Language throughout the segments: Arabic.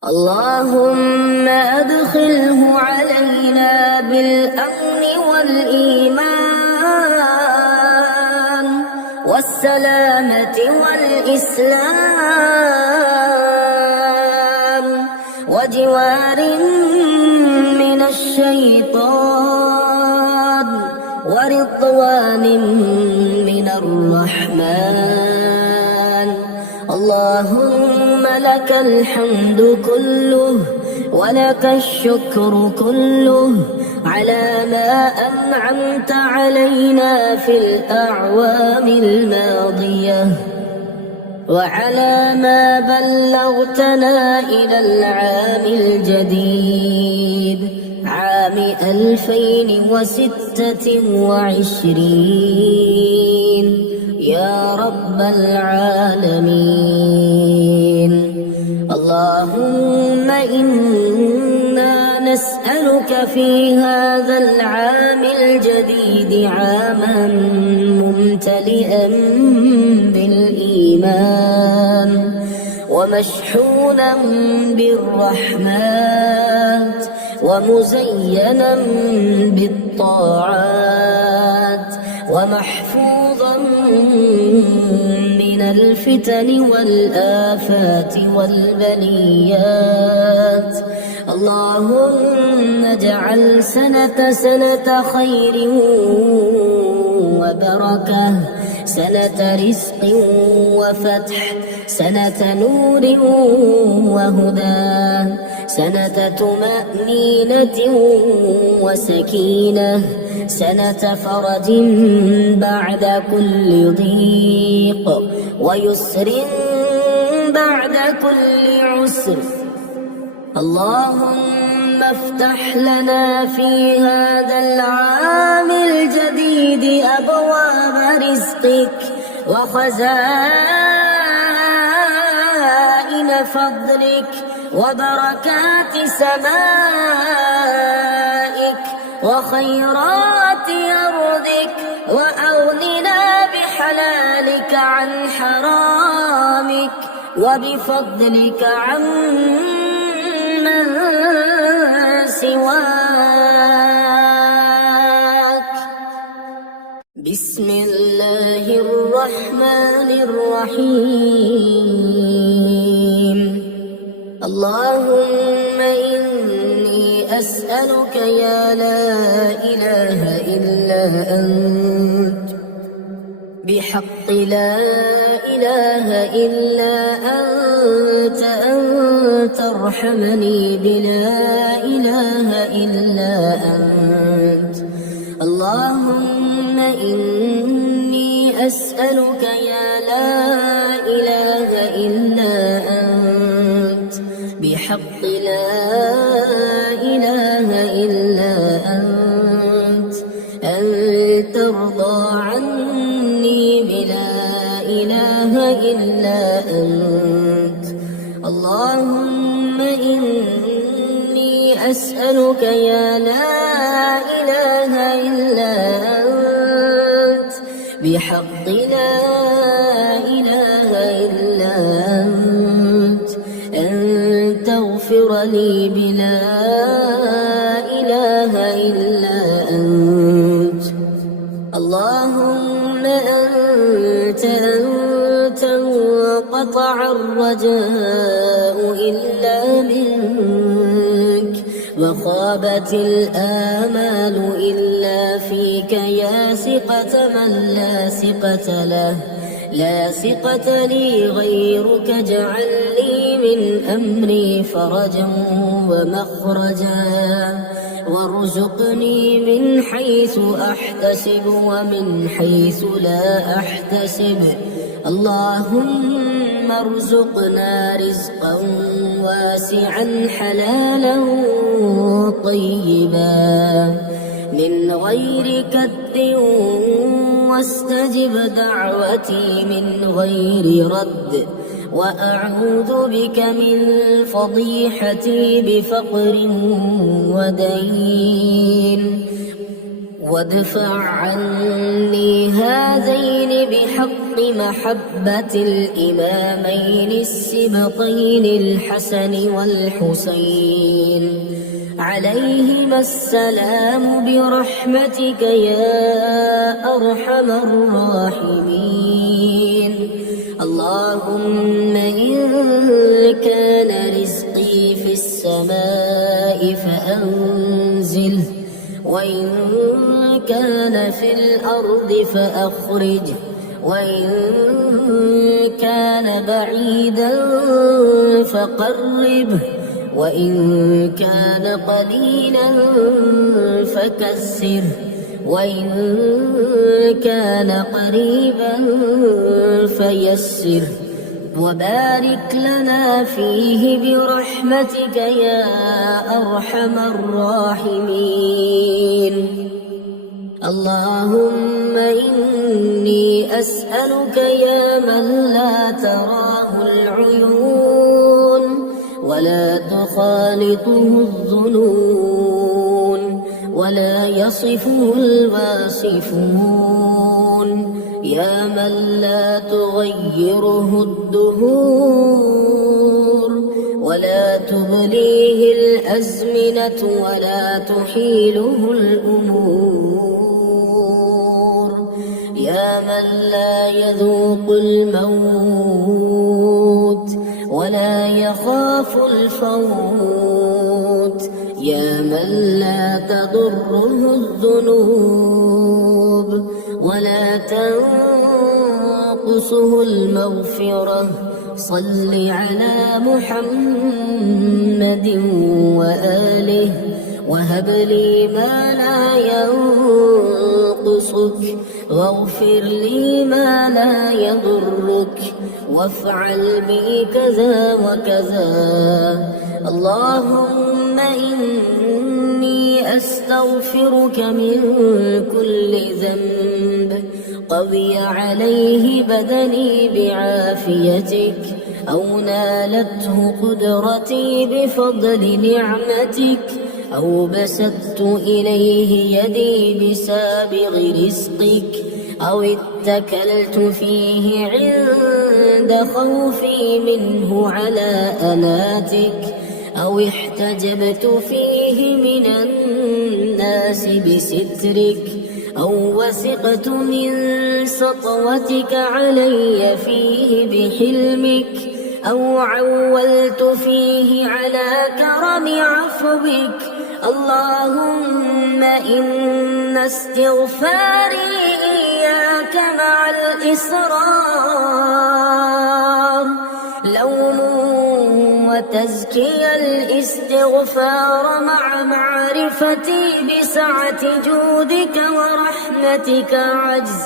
اللهم أدخله علينا بالأمن والإيمان والسلامة والإسلام وجوار من الشيطان ورضوان من الرحمن. اللهم لك الحمد كله ولك الشكر كله على ما أنعمت علينا في الأعوام الماضية وعلى ما بلغتنا إلى العام الجديد عام 2026 يا رب العالمين. اللهم إنا نسألك في هذا العام الجديد عاما ممتلئا بالإيمان ومشحونا بالرحمات ومزينا بالطاعات ومحفوظا من الفتن والآفات والبليات. اللهم اجعل سنة خير وبركة، سنة رزق وفتح، سنة نور وهدى، سنة طمأنينة وسكينة، سنة فرج بعد كل ضيق ويسر بعد كل عسر. اللهم افتح لنا في هذا العام الجديد أبواب رزقك وخزائن فضلك وبركات سمائك وخيرات أرضك، وأغننا بحلالك عن حرامك وبفضلك عن من سواك. بسم الله الرحمن الرحيم. اللهم إني أسألك يا لا إله إلا أنت بحق لا إله إلا أنت أن ترحمني بلا إله إلا أنت. اللهم إني أسألك يا لا إله إلا أنت بحق لا إله إلا أنت أن ترضى عني بلا إله إلا أنت. اللهم إني أسألك يا لا إله إلا أنت بحق لا إله إلا أنت أن تغفر لي بلا إله إلا أنت. اللهم أنت انقطع الرجاء إلا منك وخابت الآمال إلا فيك يا ثقة من لا ثقة له. لا ثقة لي غيرك، اجعل لي من أمري فرجا ومخرجا وارزقني من حيث أحتسب ومن حيث لا أحتسب. اللهم ارزقنا رزقا واسعا حلالا طيبا من غير كد واستجب دعوتي من غير رد. وأعوذ بك من فضيحتي بفقر ودين. وادفع عني هذين بحق محبة الإمامين السبطين الحسن والحسين عليهما السلام برحمتك يا أرحم الراحمين. اللهم إن كان رزقي في السماء فأنزله، وإن كان في الأرض فأخرجه، وإن كان بعيدا فقربه، وإن كان قليلا فكسره، وإن كان قريبا فيسره، وبارك لنا فيه برحمتك يا أرحم الراحمين. اللهم إني أسألك يا من لا تراه العيون ولا تخالطه الظنون ولا يصفه الواصفون، يا من لا تغيره الدهور ولا تبليه الأزمنة ولا تحيله الأمور، يا من لا يذوق الموت ولا يخاف الفوت، يا من لا تضره الذنوب ولا تنقصه المغفرة. صل على محمد وآله، وهب لي ما لا ينقصك، واغفر لي ما لا يضرك، وافعل بي كذا وكذا. اللهم إني أستغفرك من كل ذنب قوي عليه بدني بعافيتك، أو نالته قدرتي بفضل نعمتك، أو بسطت إليه يدي بسابغ رزقك، أو اتكلت فيه عند خوفي منه على أناتك، أو احتجبت فيه من الناس بسترك، أو وثقت من سطوتك علي فيه بحلمك، أو عولت فيه على كرم عفوك. اللهم إن استغفاري إياك مع الإصرار لوم، وتزكي الاستغفار مع معرفتي بسعة جودك ورحمتك عجز.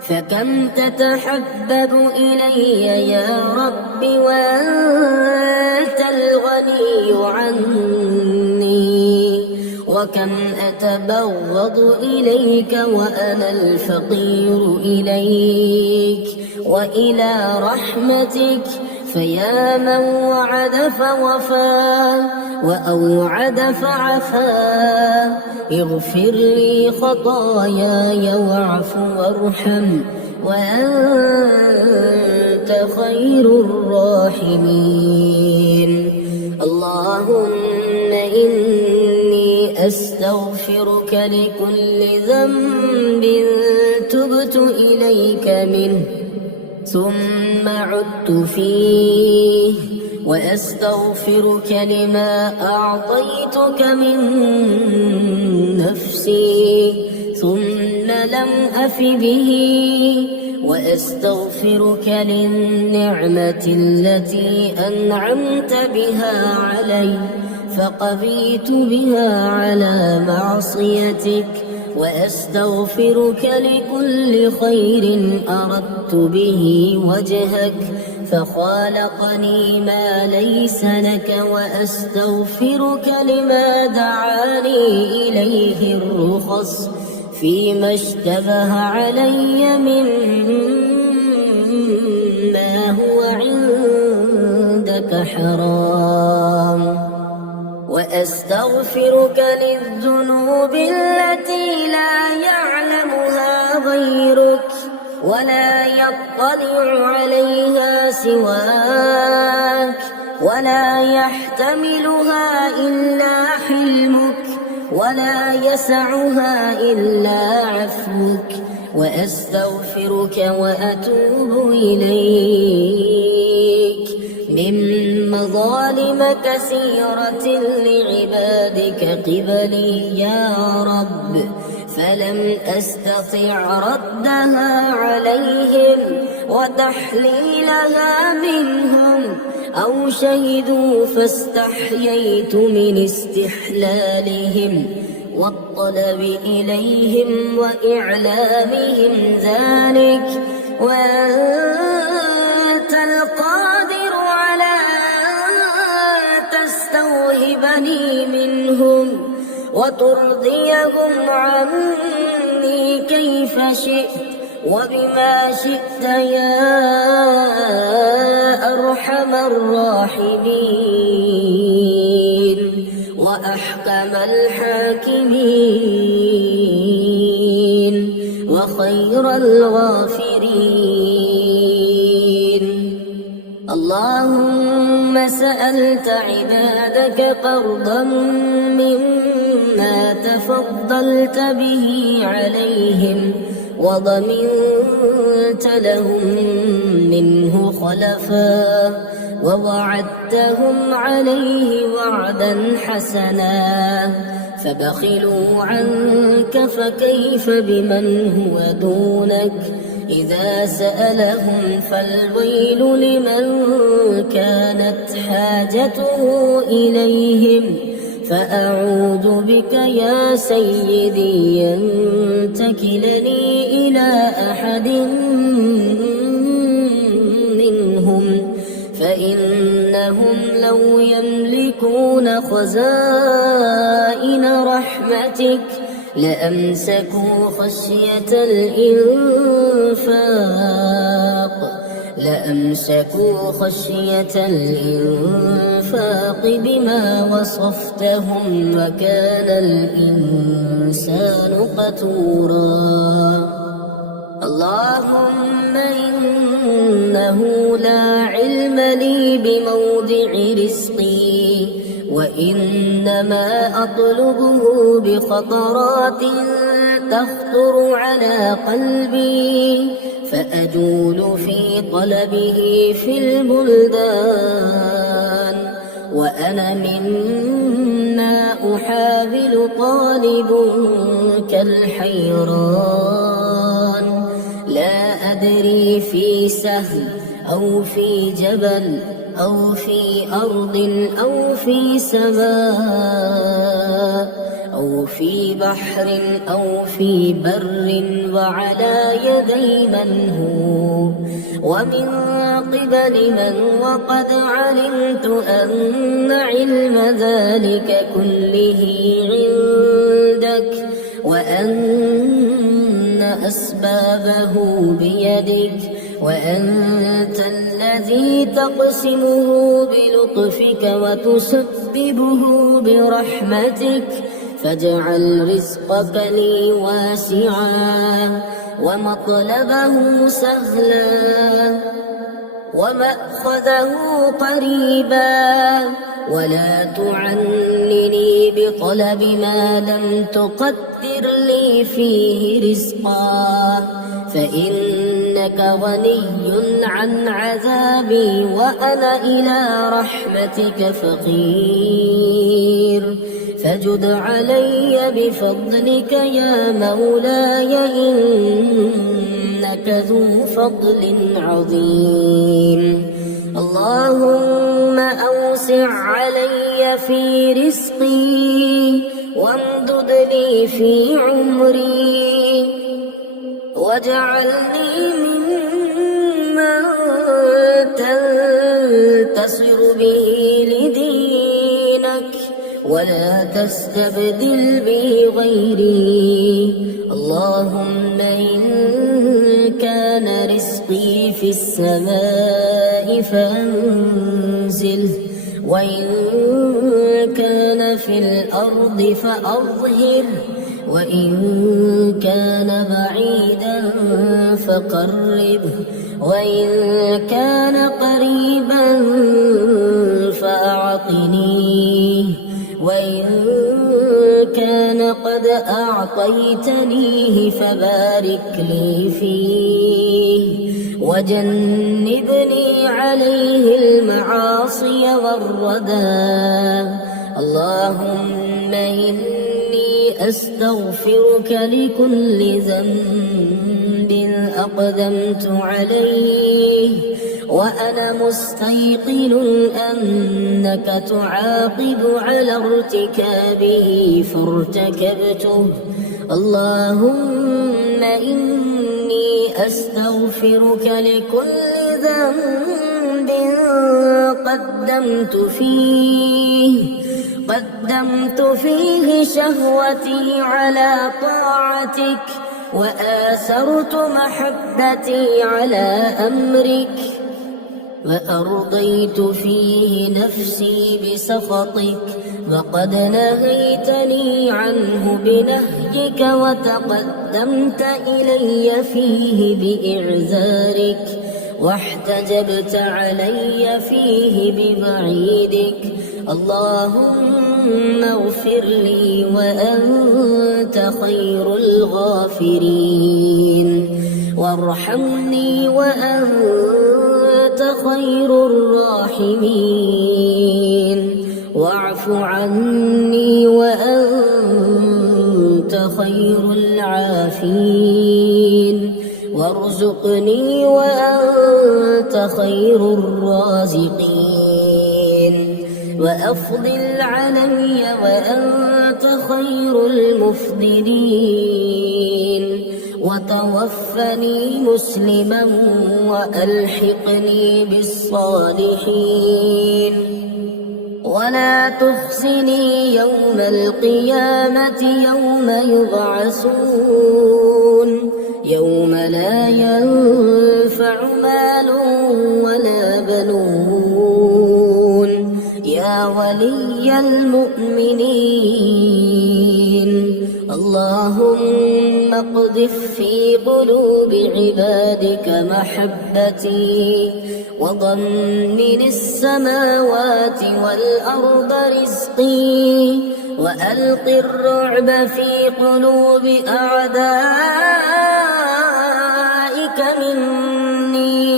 فكم تتحبب إلي يا رب وأنت الغني عني، وكم أتبغض إليك وأنا الفقير إليك وإلى رحمتك. فيا من وعد فوفى وأوعد فعفا، اغفر لي خطاياي واعف وارحم، وأنت خير الراحمين. اللهم إني أستغفرك لكل ذنب تبت إليك منه ثم عدت فيه، وأستغفرك لما أعطيتك من نفسي ثم لم أف به، وأستغفرك للنعمة التي أنعمت بها علي فقبيت بها على معصيتك، وأستغفرك لكل خير أردت به وجهك فخالقني ما ليس لك، وأستغفرك لما دعاني إليه الرخص فيما اشتبه علي مما هو عندك حرام، وأستغفرك للذنوب التي لا يعلمها غيرك، ولا يطلع عليها سواك ولا يحتملها إلا حلمك ولا يسعها إلا عفوك وأستغفرك وأتوب إليك من مظالم كثيرة لعبادك قبلي يا رب فلم أستطع ردها عليهم وتحليلها منهم أو شهدوا فاستحييت من استحلالهم والطلب إليهم وإعلامهم ذلك وأنت القادر على تستوهبني منهم وترضيهم عني كيف شئت وبما شئت يا أرحم الراحمين وأحكم الحاكمين وخير الغافرين. اللهم سألت عبادك قرضا مما تفضلت به عليهم وضمنت لهم منه خلفا ووعدتهم عليه وعدا حسنا فبخلوا عنك فكيف بمن هو دونك إذا سألهم فالويل لمن كانت حاجته إليهم فأعوذ بك يا سيدي أن تكلني إلى أحد منهم فإنهم لو يملكون خزائن رحمتك لأمسكوا خشية الإنفاق بما وصفتهم وكان الإنسان قتورا. اللهم إنه لا علم لي بموضع رزقي وإنما أطلبه بخطرات تخطر على قلبي فأجول في طلبه في البلدان وأنا منا أحاول طالب كالحيران لا أدري في سهل أو في جبل أو في أرض أو في سماء أو في بحر أو في بر وعلى يدي من هو ومن قبل من وقد علمت أن علم ذلك كله عندك وأن أسبابه بيدك وأنت الذي تقسمه بلطفك وتسببه برحمتك فاجعل رزقك لي واسعا ومطلبه سهلا ومأخذه قريبا ولا تعنني بطلب ما لم تقدر لي فيه رزقا فإنك غني عن عذابي وأنا إلى رحمتك فقير فجد علي بفضلك يا مولاي إنك ذو فضل عظيم. اللهم أوسع علي في رزقي وامدد لي في عمري واجعلني ممن تنتصر به لدينك ولا تستبدل بي غيري. اللهم إن كان رزقي في السماء فأنزله وإن كان في الأرض فأظهره وإن كان بعيدا فقربه، وإن كان قريبا فأعطنيه، وإن كان قد أعطيتنيه فبارك لي فيه، وجنبني عليه المعاصي والردى. اللهم إني أستغفرك لكل ذنب أقدمت عليه وأنا مستيقن أنك تعاقب على ارتكابه فارتكبته. اللهم إني أستغفرك لكل ذنب قدمت فيه شهوتي على طاعتك، وآثرت محبتي على أمرك، وأرضيت فيه نفسي بسخطك، وقد نهيتني عنه بنهجك، وتقدمت إلي فيه بإعذارك، واحتجبت علي فيه بوعيدك. اللهم اغفر لي وأنت خير الغافرين، وارحمني وأنت خير الراحمين، واعف عني وأنت خير العافين، وارزقني وأنت خير الرازقين، وأفضل علي وأنت خير المفضلين، وتوفني مسلما وألحقني بالصالحين، ولا تخزني يوم القيامة يوم يبعثون، يوم لا ينفع مال ولا بنون يا ولي المؤمنين. اللهم اقذف في قلوب عبادك محبتي، وضمن السماوات والأرض رزقي، وألق الرعب في قلوب أعدائك مني،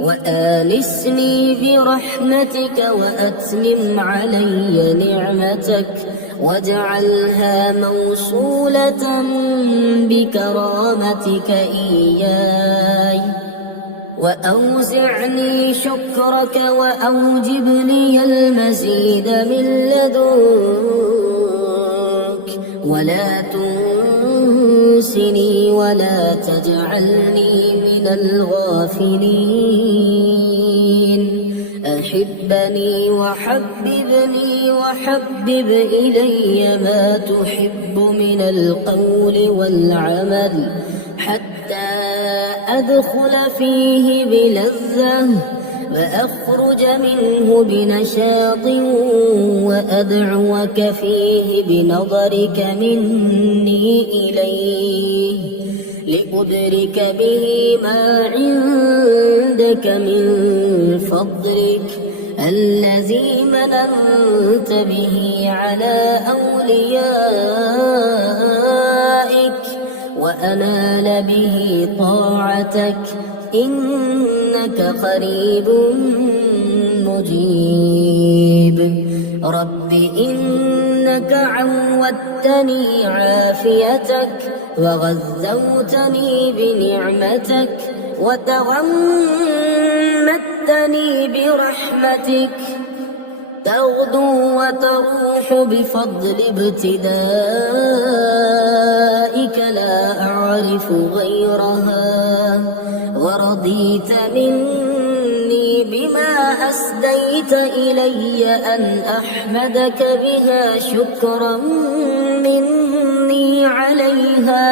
وآنسني برحمتك، وأتمم علي نعمتك، واجعلها موصولة بكرامتك إياي، وأوزعني شكرك، وأوجب لي المزيد من لدنك، ولا تنسني ولا تجعلني من الغافلين. أحبني وحببني وحبب إلي ما تحب من القول والعمل، حتى أدخل فيه بلذة، وأخرج منه بنشاط، وأدعوك فيه بنظرك مني إليه، لأدرك به ما عندك من فضلك الذي مننت به على أوليائك، وأنال به طاعتك، إنك قريب مجيب. رب إنك عودتني عافيتك، وغذوتني بنعمتك، وتغمدتني برحمتك، تغدو وتروح بفضل ابتدائك لا أعرف غيرها، ورضيت مني بما أسديت إلي أن أحمدك بها شكرا مني عليها،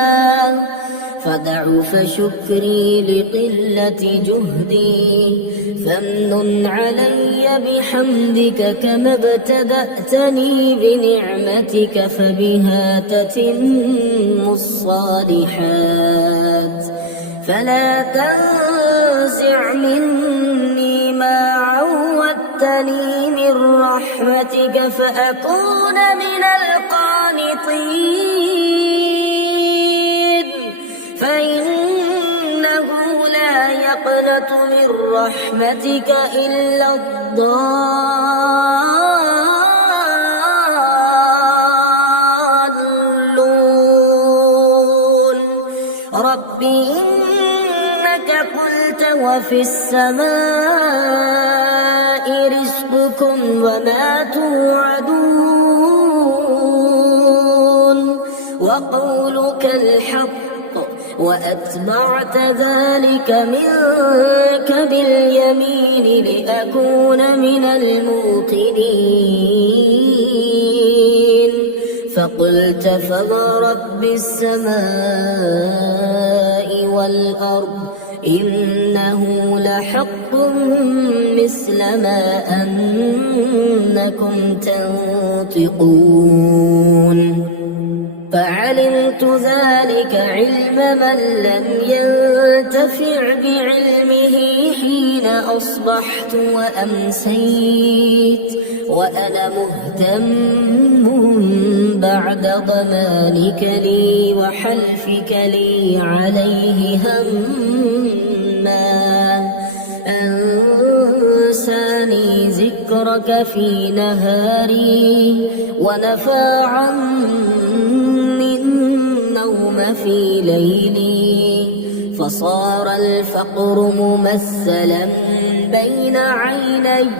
فضعف شكري لقلة جهدي فامنن علي بحمدك كما ابتدأتني بنعمتك فبها تتم الصالحات فلا تنزع مني ما عودتني من رحمتك فأكون من القانطين فإنه لا يقنط من رحمتك إلا الضالون رب إنك قلت وفي السماء رزقكم وما توعدون وقولك الحق وأتبعت ذلك منك باليمين لأكون من الموقنين فقلت فورب السماء والأرض إنه لحق مثل ما أنكم تنطقون فعلمت ذلك علم من لم ينتفع بعلمه حين أصبحت وأمسيت وأنا مهتم بعد ضمانك لي وحلفك لي عليه هما أنساني ذكرك في نهاري ونفى عني النوم في ليلي فصار الفقر ممثلا بين عيني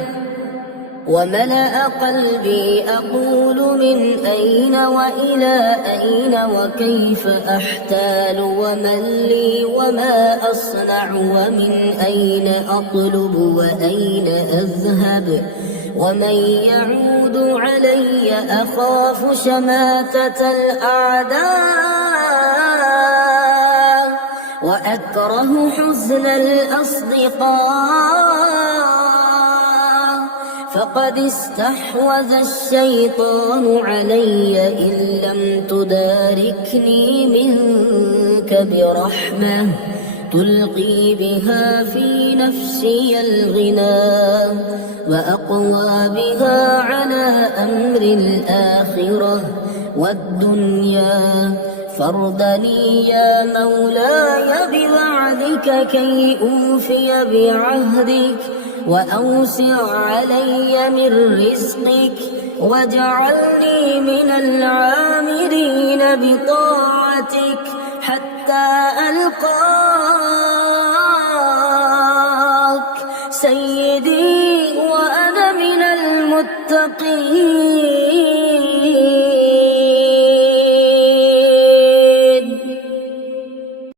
وملأ قلبي أقول من أين وإلى أين وكيف أحتال ومن لي وما أصنع ومن أين أطلب وأين أذهب ومن يعود علي أخاف شماتة الأعداء وأكره حزن الأصدقاء فقد استحوذ الشيطان علي إن لم تداركني منك برحمة تلقي بها في نفسي الغنى وأقوى بها على أمر الآخرة والدنيا فارضني يا مولاي بوعدك كي أوفي بعهدك وأوسع علي من رزقك واجعلني من العامرين بطاعتك حتى ألقاك سيدي وأنا من المتقين